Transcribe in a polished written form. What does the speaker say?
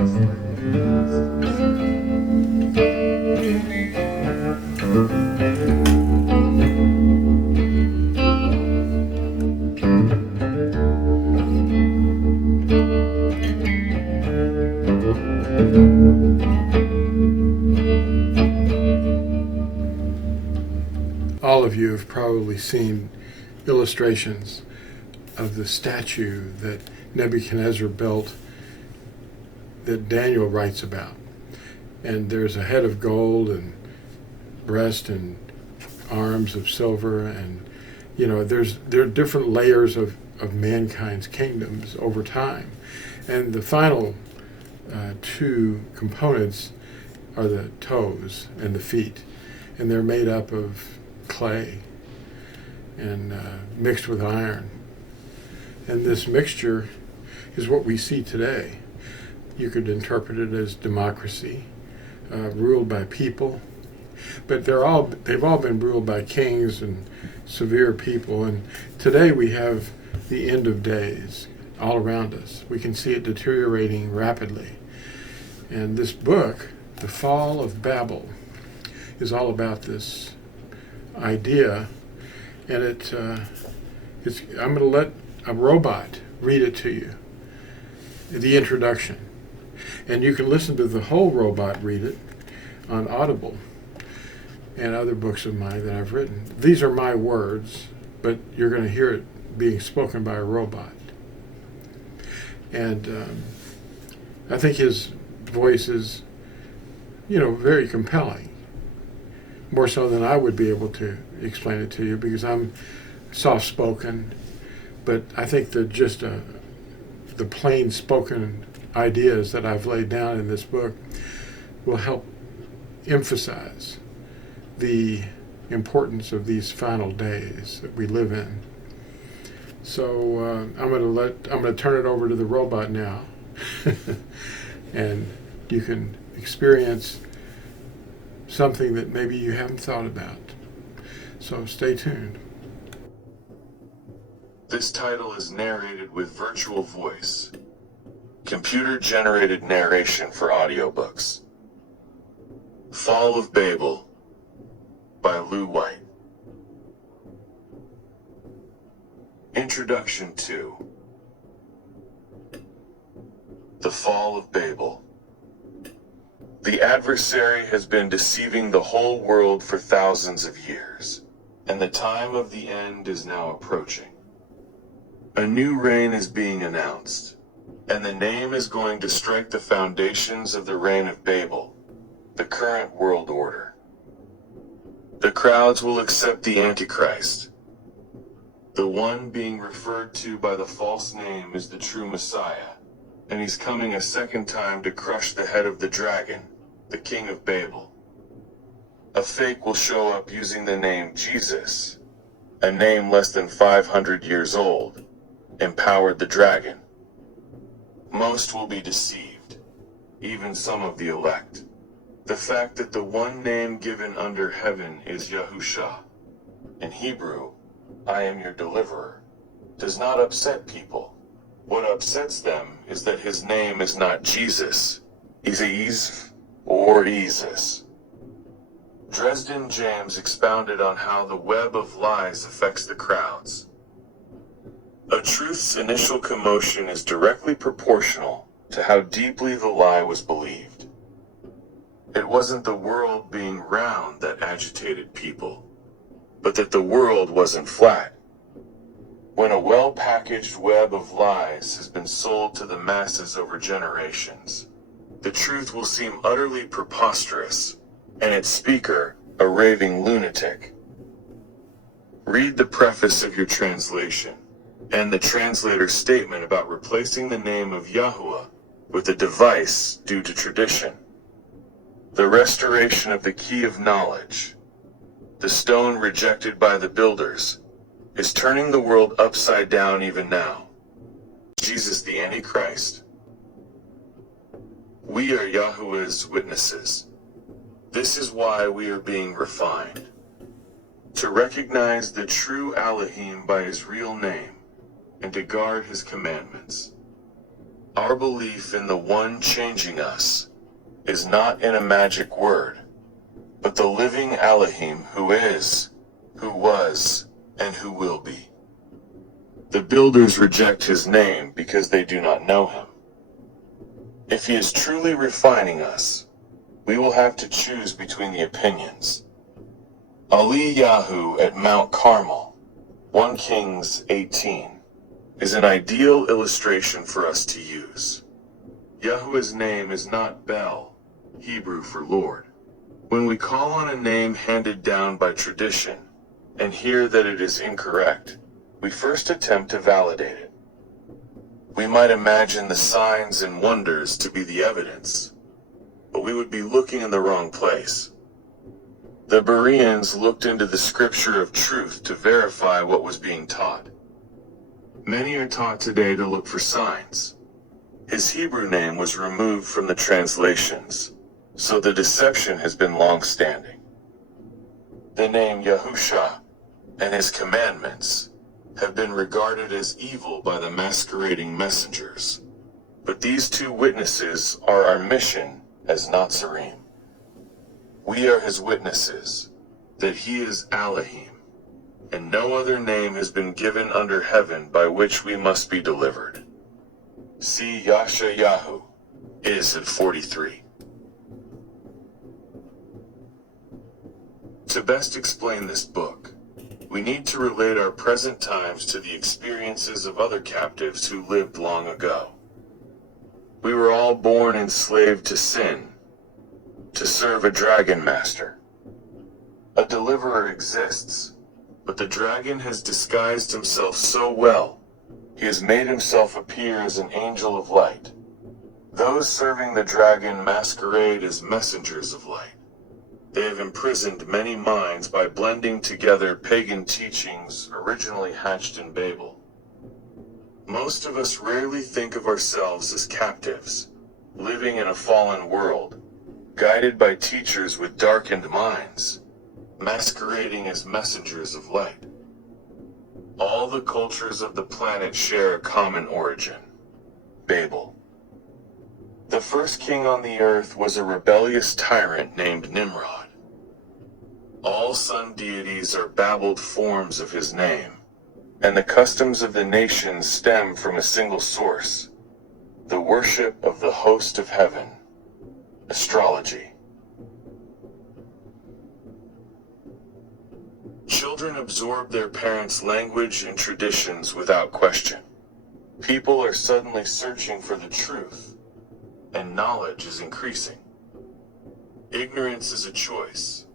All of you have probably seen illustrations of the statue that Nebuchadnezzar built that Daniel writes about. And there's a head of gold and breast and arms of silver, and there are different layers of mankind's kingdoms over time. And the final two components are the toes and the feet, and they're made up of clay and mixed with iron. And this mixture is what we see today. You could interpret it as democracy, ruled by people, but they've all been ruled by kings and severe people. And today we have the end of days all around us. We can see it deteriorating rapidly. And this book, The Fall of is all about this idea, and I'm going to let a robot read it to you, the introduction, and you can listen to the whole robot read it on Audible and other books of mine that I've written. These are my words, but you're going to hear it being spoken by a robot. And I think his voice is, very compelling. More so than I would be able to explain it to you, because I'm soft-spoken. But I think that just the plain-spoken ideas that I've laid down in this book will help emphasize the importance of these final days that we live in. So I'm going to turn it over to the robot now, and you can experience something that maybe you haven't thought about. So stay tuned. This title is narrated with virtual voice, computer-generated narration for audiobooks. Fall of Babel by Lew White. Introduction to The Fall of Babel. The adversary has been deceiving the whole world for thousands of years, and the time of the end is now approaching. A new reign is being announced, and the name is going to strike the foundations of the reign of Babel, the current world order. The crowds will accept the Antichrist. The one being referred to by the false name is the true Messiah, and he's coming a second time to crush the head of the dragon, the king of Babel. A fake will show up using the name Jesus, a name less than 500 years old, empowered the dragon. Most will be deceived, even some of the elect. The fact that the one name given under heaven is Yahusha, in Hebrew, I am your deliverer, does not upset people. What upsets them is that his name is not Jesus, Isis, or Isis. Dresden James expounded on how the web of lies affects the crowds. A truth's initial commotion is directly proportional to how deeply the lie was believed. It wasn't the world being round that agitated people, but that the world wasn't flat. When a well-packaged web of lies has been sold to the masses over generations, the truth will seem utterly preposterous, and its speaker a raving lunatic. Read the preface of your translation, and the translator's statement about replacing the name of Yahuwah with a device due to tradition. The restoration of the key of knowledge, the stone rejected by the builders, is turning the world upside down even now. Jesus the Antichrist. We are Yahuwah's witnesses. This is why we are being refined. To recognize the true Elohim by his real name, and to guard his commandments. Our belief in the one changing us is not in a magic word, but the living Elohim who is, who was, and who will be. The builders reject his name because they do not know him. If he is truly refining us, we will have to choose between the opinions. Eliyahu at Mount Carmel, 1 Kings 18, is an ideal illustration for us to use. Yahuwah's name is not Bel, Hebrew for Lord. When we call on a name handed down by tradition, and hear that it is incorrect, we first attempt to validate it. We might imagine the signs and wonders to be the evidence, but we would be looking in the wrong place. The Bereans looked into the scripture of truth to verify what was being taught. Many are taught today to look for signs. His Hebrew name was removed from the translations, so the deception has been long-standing. The name Yahusha and his commandments have been regarded as evil by the masquerading messengers. But these two witnesses are our mission as Natsarim. We are his witnesses, that he is Elohim, and no other name has been given under heaven by which we must be delivered. See Yashayahu is at 43. To best explain this book, we need to relate our present times to the experiences of other captives who lived long ago. We were all born enslaved to sin, to serve a dragon master. A deliverer exists, but the dragon has disguised himself so well, he has made himself appear as an angel of light. Those serving the dragon masquerade as messengers of light. They have imprisoned many minds by blending together pagan teachings originally hatched in Babel. Most of us rarely think of ourselves as captives, living in a fallen world, guided by teachers with darkened minds, masquerading as messengers of light. All the cultures of the planet share a common origin: Babel. The first king on the earth was a rebellious tyrant named Nimrod. All sun deities are babbled forms of his name, and the customs of the nations stem from a single source: the worship of the host of heaven, astrology. Children absorb their parents' language and traditions without question. People are suddenly searching for the truth, and knowledge is increasing. Ignorance is a choice,